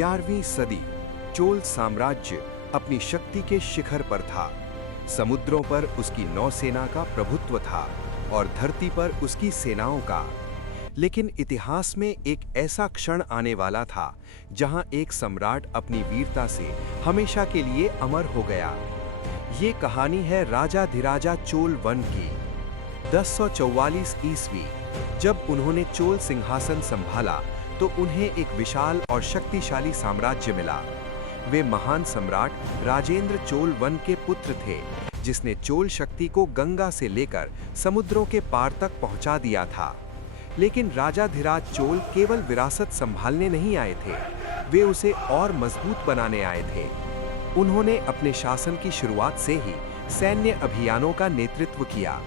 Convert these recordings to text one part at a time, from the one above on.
11वीं सदी चोल साम्राज्य अपनी शक्ति के शिखर पर था। समुद्रों पर उसकी नौसेना का प्रभुत्व था और धरती पर उसकी सेनाओं का। लेकिन इतिहास में एक ऐसा क्षण आने वाला था जहां एक सम्राट अपनी वीरता से हमेशा के लिए अमर हो गया। ये कहानी है राजाधिराजा चोल वन की। 1044 ईस्वी जब उन्होंने चोल सिंहासन संभाला तो उन्हें एक विशाल और शक्तिशाली साम्राज्य मिला। वे महान सम्राट राजेंद्र चोल वन के पुत्र थे, जिसने चोल शक्ति को गंगा से लेकर समुद्रों के पार तक पहुंचा दिया था। लेकिन राजाधिराज चोल केवल विरासत संभालने नहीं आए थे, वे उसे और मजबूत बनाने आए थे। उन्होंने अपने शासन की शुरुआत से ही सैन्य अभियानों का नेतृत्व किया।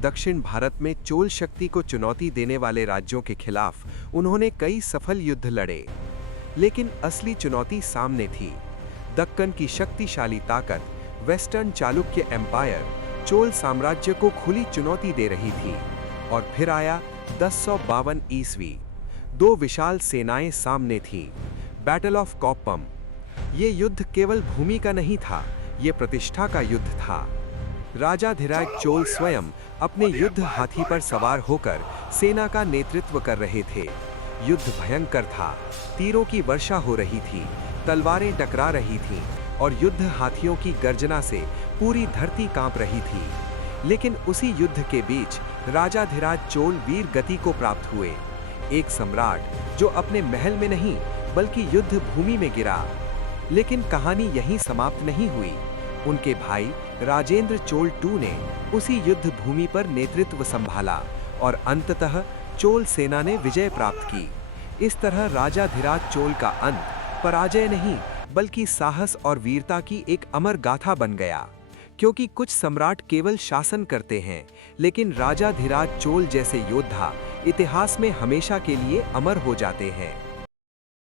दक्षिण भारत में चोल शक्ति को चुनौती देने वाले राज्यों के खिलाफ उन्होंने कई सफल युद्ध लड़े। लेकिन असली चुनौती सामने थी। दक्कन की शक्तिशाली ताकत, वेस्टर्न चालुक्य एम्पायर, चोल साम्राज्य को खुली चुनौती दे रही थी। और फिर आया 1052 ईस्वी। दो विशाल सेनाएं सामने थीं। Battle of Koppam. ये युद्ध केवल भूमि का नहीं था, ये प्रतिष्ठा का युद्ध था। राजाधिराज चोल स्वयं अपने युद्ध हाथी पर सवार होकर सेना का नेतृत्व कर रहे थे। युद्ध भयंकर था, तीरों की वर्षा हो रही थी, तलवारें टकरा रही थीं और युद्ध हाथियों की गर्जना से पूरी धरती कांप रही थी। लेकिन उसी युद्ध के बीच राजाधिराज चोल वीर गति को प्राप्त हुए। एक सम्राट जो अपने महल में नहीं बल्कि युद्ध भूमि में गिरा। लेकिन कहानी यहीं समाप्त नहीं हुई। उनके भाई राजेंद्र चोल II ने उसी युद्ध भूमि पर नेतृत्व संभाला और अंततः चोल सेना ने विजय प्राप्त की। इस तरह राजाधिराज चोल का अंत पराजय नहीं बल्कि साहस और वीरता की एक अमर गाथा बन गया। क्योंकि कुछ सम्राट केवल शासन करते हैं, लेकिन राजाधिराज चोल जैसे योद्धा इतिहास में हमेशा के लिए अमर हो जाते हैं।